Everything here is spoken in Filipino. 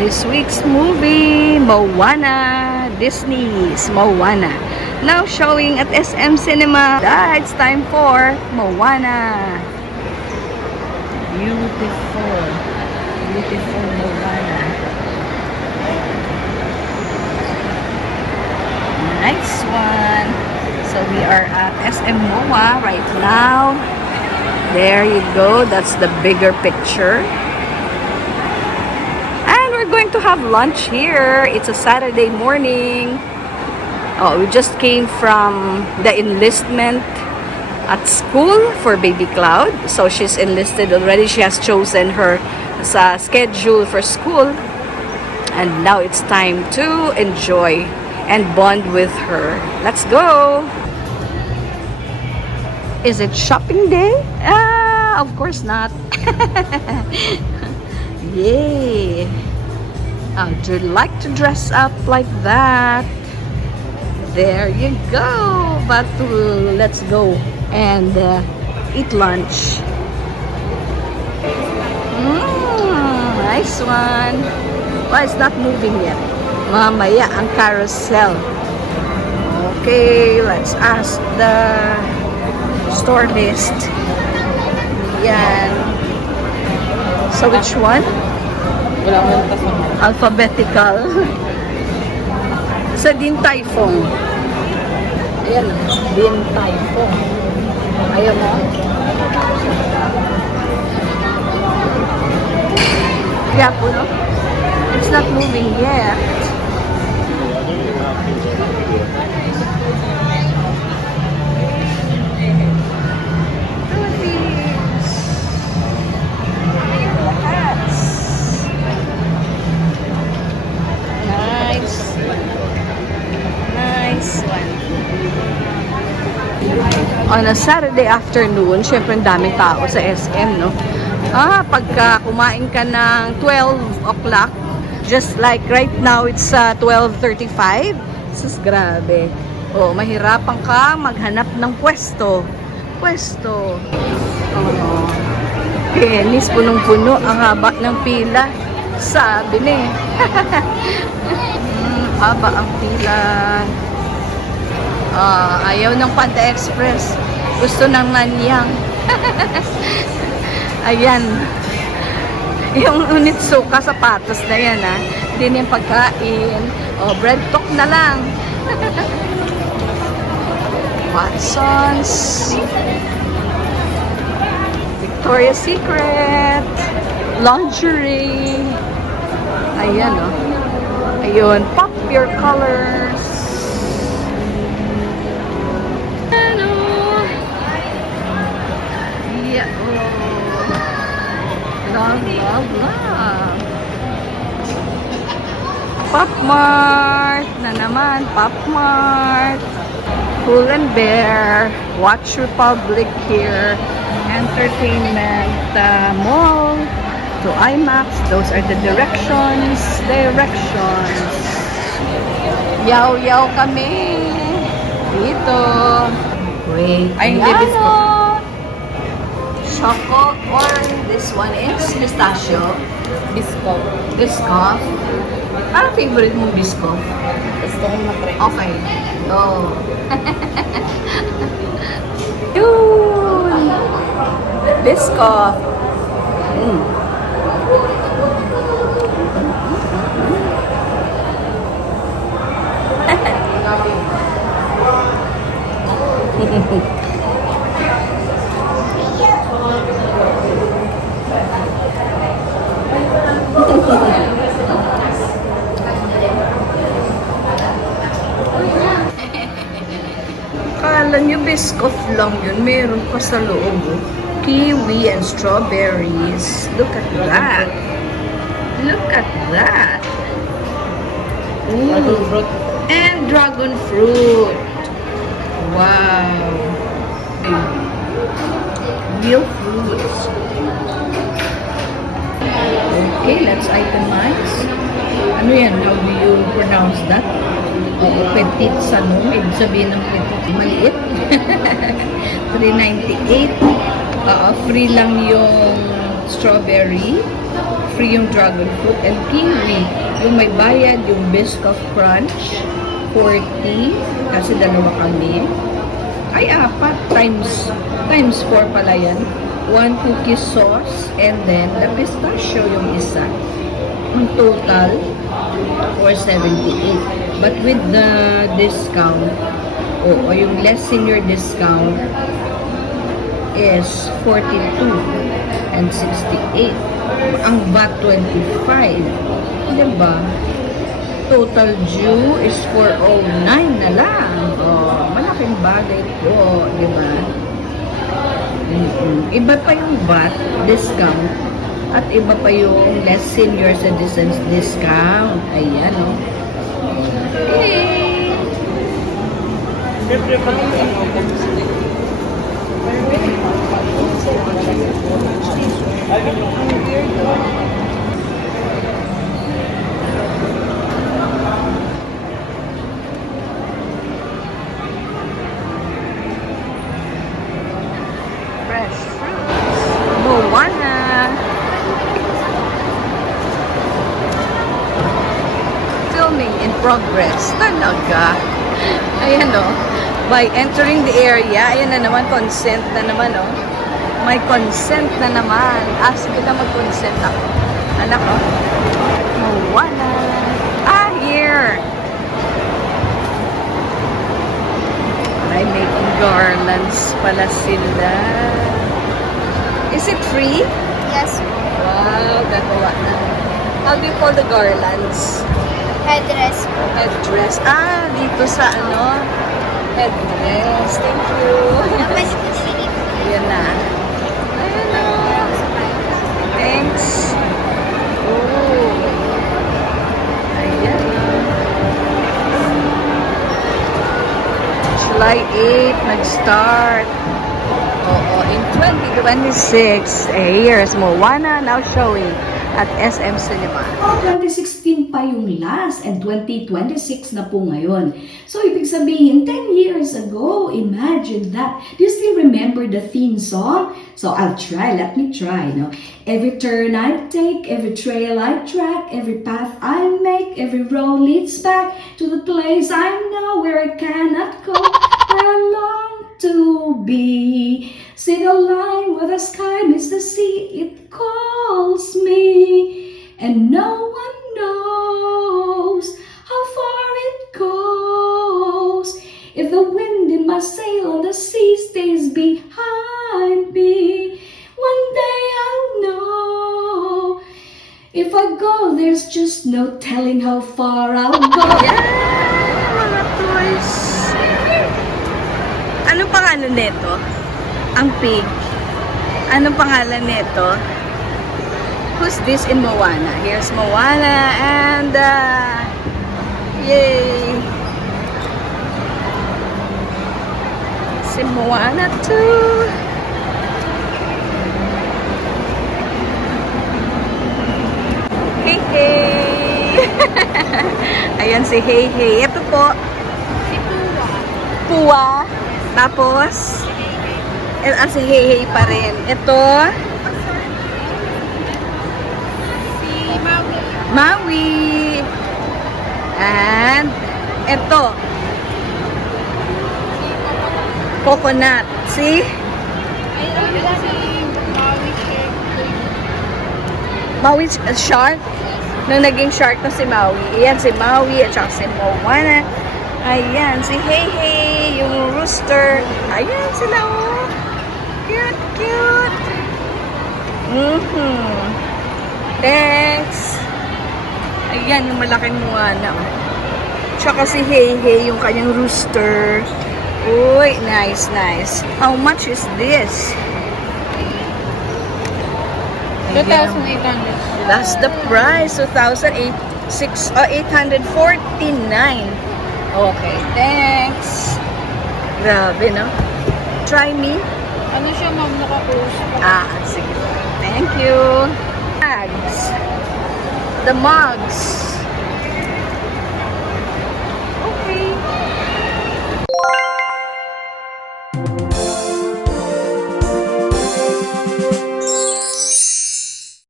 This week's movie, Moana, Disney's Moana. Now showing at SM Cinema. It's time for Moana. Beautiful, beautiful Moana. Nice one. So we are at SM MOA right now. There you go. That's the bigger picture. We're going to have lunch here. It's a Saturday morning. Oh, we just came from the enlistment at school for Baby Cloud. So she's enlisted already. She has chosen her schedule for school. And now it's time to enjoy and bond with her. Let's go! Is it shopping day? Of course not. Yay! Would you like to dress up like that? There you go. But let's go and eat lunch. Nice one. Well, it's not moving yet. Mamaya ang carousel. Okay, let's ask the store list. Yan. So which one? Alphabetical. Sa Din Tai Fung. Ayan. Din Tai Fung. Ayaw mo? Yeah, no? It's not moving yet. On a Saturday afternoon, syempre ang daming tao sa SM, no? Pagka kumain ka ng 12 o'clock, just like right now, it's 12:35. Sus, grabe. Oh, mahirapan ka maghanap ng pwesto. Pwesto. Oh. Penis, punong-puno. Ang haba ng pila. Sabi ni. Haba ang pila. Ayaw ng Panda Express. Gusto ng Nanyang. Ayan. Yung Unitsuka sapatos na yan, Hindi na yung pagkain. Bread talk na lang. Watsons. Victoria's Secret. Lingerie. Ayan, Ayun. Pop your colors. Love, love, love. Pop Mart na naman. Pop Mart. Pull and Bear. Watch Republic here. Entertainment Mall. To IMAX. Those are the directions. Directions. Yaw-yaw kami. Dito. Wait. Ay, hindi biscuit. Choco or this one is pistachio. Biscuit. Biscoff. Parang favorite mong biscoff. Gusto kong matry. Okay. Go. Yun. Biscoff. Kala nyo biscoff lang yun. Meron pa sa loob. Kiwi and strawberries. Look at that. Look at that. Ooh. And dragon fruit. Wow. Real fruits. Okay, let's itemize. Ano yan? How do you pronounce that? Petit sano. Ibig sabihin ng petit. Maliit. $3.98. Free lang yung strawberry. Free yung dragon fruit and kiwi. Yung may bayad, yung Biscoff Crunch, 40. Kasi dalawa kami. Ay, apat. Times 4 pala yan. 1 cookie sauce and then the pistachio yung isa. Ang total, 478. But with the discount, o yung less senior discount, is 42 and 68. Ang VAT 25. Diba? Total due is 409 na lang. Oh, malaking bagay po. Diba? Iba pa yung VAT discount at iba pa yung less senior citizens discount. Ayan, oh. Hey! Fresh fruits. Moana. Filming in progress. Talaga. Ayan o. By entering the area, ayan na naman, consent na naman o. May consent na naman. Ah, sige na mag-consent ako. Anak o. Moana. Ah, here. Ay, making garlands pala sila. Is it free? Yes. Wow, gagawa na. How do you call the garlands? Headdress. Headdress. Ah, dito sa ano? Headdress. Thank you. Ayan na. Ayan na. Thanks. Oh. Ayan na. July 8, nag-start. Oo, in 2026, here's Moana now showing at SM Cinema. 2016 pa yung last and 2026 na po ngayon. So, ibig sabihin, 10 years ago, imagine that. Do you still remember the theme song? So, I'll try. Let me try. No? Every turn I take, every trail I track, every path I make, every road leads back to the place I know where I cannot go, where I long to be. See the line where the sky meets the sea, it calls me, and no one knows how far it goes. If the wind in my sail on the sea stays behind me, one day I'll know. If I go, there's just no telling how far I'll go. Yeah, mga toys. Anong pangalan nito? Ang pig. Anong pangalan nito? Who's this in Moana? Here's Moana and yay! Si Moana too. Hey hey! Ayan si Hey Hey. Ito po. Si Pua. Pua. Tapos, si Hey Hey pa rin. Ito, Si Maui. Maui. And, ito, coconut. See? Ay, si Maui Shark. Maui shark. Nung naging shark na si Maui. Ayan si Maui at saka si Moana. Ayan, si Hey Hey, yung rooster. Ayan sila, oh. Cute, cute. Thanks. Ayan, yung malaking Moana, oh. Tsaka si Hey Hey, yung kanyang rooster. Uy, nice, nice. How much is this? 2,800. That's the price. 849. Okay, thanks. Grabe, no? Try me. Ano siya, ma'am? Naka-close. Ah, sige. Thank you. Mugs. The mugs.